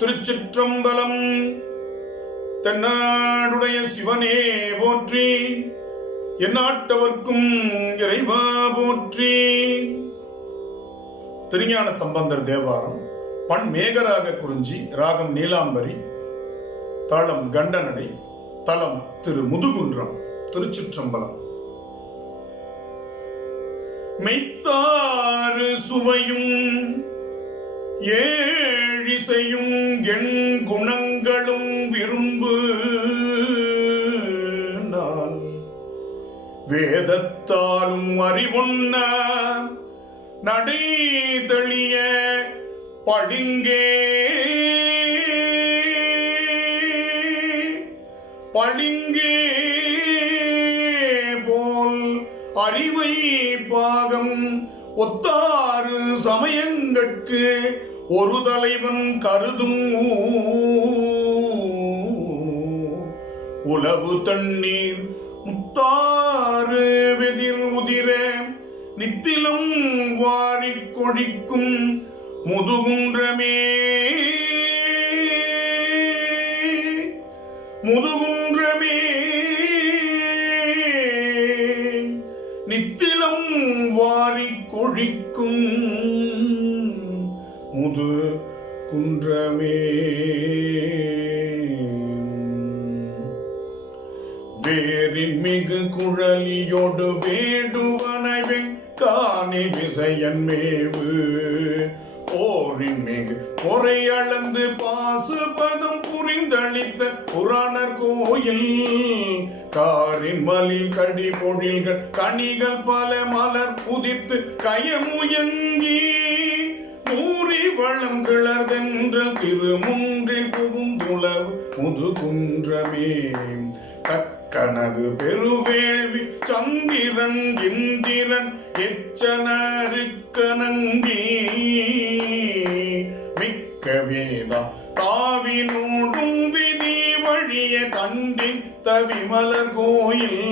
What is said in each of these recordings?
திருச்சிற்றம்பலம். தென்னாடுடைய சிவனே போற்றி எந்நாட்டவர்க்கும் இறைவா போற்றி. திருஞான சம்பந்தர் தேவாரம் பண் மேகராக குறிஞ்சி ராகம் நீலாம்பரி தளம் கண்டனடை தலம் திரு முதுகுன்றம் திருச்சிற்றம்பலம். மெய்த்தாறு சுவையும் ஏழிசையும் எண் குணங்களும் விரும்பு. நான் வேதத்தாலும் அறிவுண்ண நடை தெளிய பளிங்கே. பளிங்கே போல் அறிவை பாகம் ஒத்தாறு சமயங்கட்கு ஒரு தலைவன் கருதும் உளவு தண்ணீர் முத்தாறு வெதிர் உதிர நித்திலும் வாரிக் கொடிக்கும் முதுகுன்றமே. குன்றமே. வேரின் மிகு குழலியோடு வேடுவனவெங் காணில் விசையன் மேவு. போரின் மிகு பொறை அளந்து பாசுபதம் புரிந்தளித்த புராணர் கோயில். காரின் மலி கடி பொழில்கள் கனிகள் பல மலர் புதித்து கயமுயங்கி. வளம் கிளர்தென்றல் திருமுன்றில் புகுந்துளவு முதுகுன்றமே. தக்கனது பெருவேள்வி சந்திரன் இந்திரன் எச்சனருக்கனங்கி மிக்க வேதா தாவினோடும் விதி வழிய தண்டி தவிமலர் கோயில்.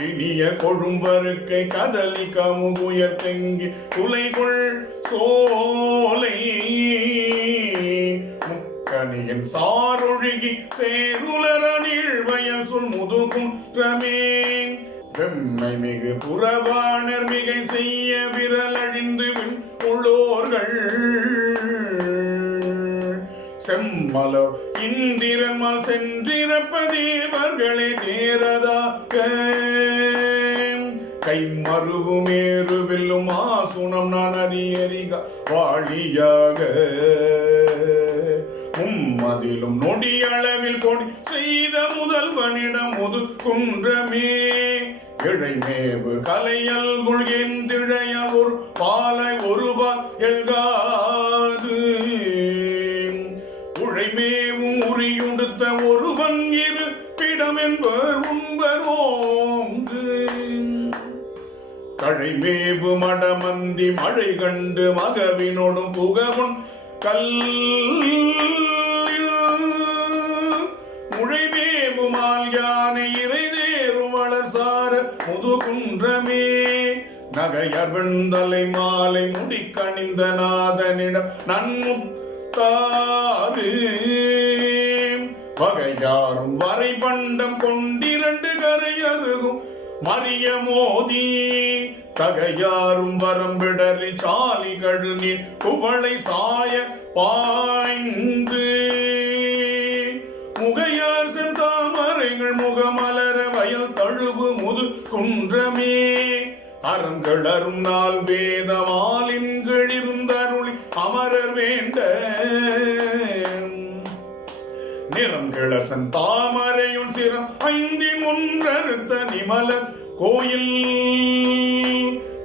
கொப்பினிய கொழும்பருக்கை கதலி கமுகுயர் தெங்கி குலைகுள் சோலை. முக்கணியின் சாரொழுகி சேருலர நீழ்வயல் சொல் முதுகும் ரமே வெம்மை மிகு புறவாணர் மிகை செய்ய விரலழிந்து உள்ளோர்கள். செம்மலோ இந்திரமால் சென்றிருப்பதேவர்களே நேரதாக. கை மருவுமேறுவில்லும் ஆசுனம் நான் அறியறிக வாழியாக. உம்மதிலும் நொடி அளவில் கொடி செய்த முதல்வனிடம் ஒதுக்குன்றமே. இழைமேவு கலையல் குழ்கின்றிழைய ஒரு பாலை ஒருபால் எல்கா என்பர் உண்பரோங்கு கழைமேவு மடமந்தி மழை கண்டு மகவினோடும் புகவும் கல் முழைமேவுமால் யானை இறைதேறும் வளர்சார முதுகுன்றமே. நகையர்வெண்தலை மாலை முடிக்கணிந்த நாதனிடம் நன்முத்தாறு. பகையாரும் வரை பண்டம் கொண்டிரண்டு கரையருகும் மரிய மோதி. தகையாரும் வரம்பிடறி சாலி கழுநீர் புகழை சாய பாய்ந்து. முகையார் செந்தாமரைகள் முகமலர வயல் தழுவு முது குன்றமே. அறங்களரும் நாள் வேதமாலின்கள் இருந்தருளி அமரர் வேண்ட ஆயிரம் கிளர்சன் தாமரையுள் சிரம் ஐந்தி முன்றறுத்த நிமல கோயில்.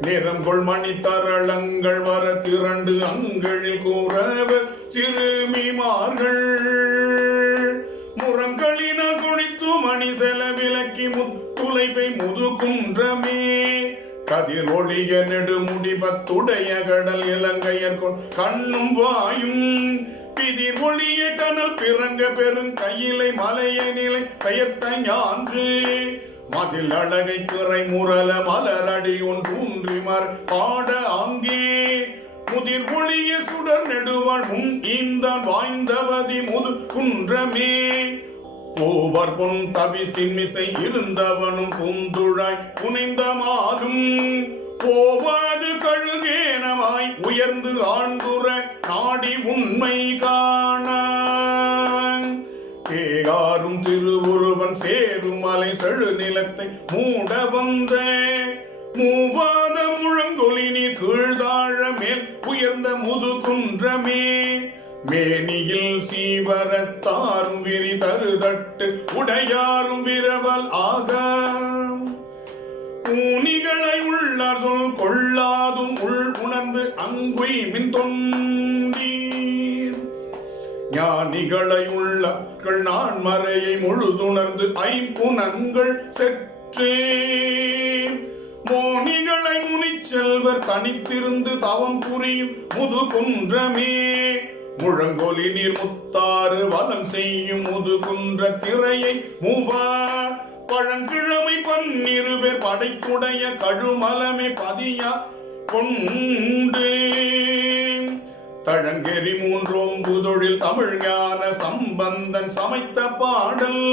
நிறங்கொள் மணி தரளங்கள் வர திரண்டு அங்களில் கூறவ சிறுமிமார்கள். முரங்களினால் குழித்து மணி செல விலக்கி முத்துலைப்பை முதுகுன்றமே. கதிர் ஒளிய நெடுமுடி பத்துடைய கடல் இலங்கையர்கொள் கண்ணும் வாயும் பிதிர் ஒளிய கனல் பிறங்க பெருங்கையிலை மலைய நிலை பெயர்த்த ஞான்று. மதில் அழகை திரை முரல மலரடி ஒன்று மர் பாட அங்கே. முதிர் ஒளிய சுடர் நெடுவாள் உன் ஈந்தான் வாய்ந்தவதி முது குன்றமே. போவர் பொன் தவிசின் மிசை இருந்தவனும் புந்துழாய் புனைந்த மாலும். போவாது கழுகேனமாய் உயர்ந்து ஆண்டுற பாடி உண்மை காண. கேகாரும் திருவுருவன் சேரும் மலை செழு நிலத்தை மூட வந்த. மூவாத முழங்கொலி நீர் கீழ்தாழ மேல் உயர்ந்த முதுகுன்றமே மேனியில் சீவரத்தாரும் விரி தருதட்டு உடையாரும் விரவல் ஆக. ஊனிகளை உள்ளார் சொல் கொள்ளாதும் உள் உணர்ந்து அங்குய் மின் தொண்டீர் ஞானிகளை உள்ளார்கள் நான் மறையை முழுதுணர்ந்து ஐம்புணங்கள் செற்றே மோனிகளை முனிச்செல்வர் தனித்திருந்து தவம் புரியும் முதுகுன்றமே. முழங்கொலி நீர் முத்தாறு வலம் செய்யும் முதுகுன்ற திரையை மூவா. பழங்கிழமை பன்னிருவே படைக்குடைய கழுமலமே பதியா கொண்டே தழங்கெறி மூன்றோம்பு தொழில் தமிழ் ஞான சம்பந்தன் சமைத்த பாடல்.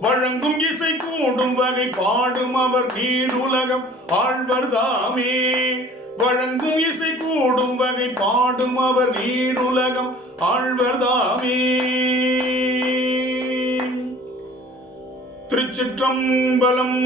வழங்கும் இசை கூடும் வகை பாடும் அவர் நீடுலகம் ஆழ்வர் தாமே வழங்கும் இசை கூடும் வகை பாடும் அவர் நீடுலகம் ஆழ்வர் தாமே திருச்சிற்றம்பலம்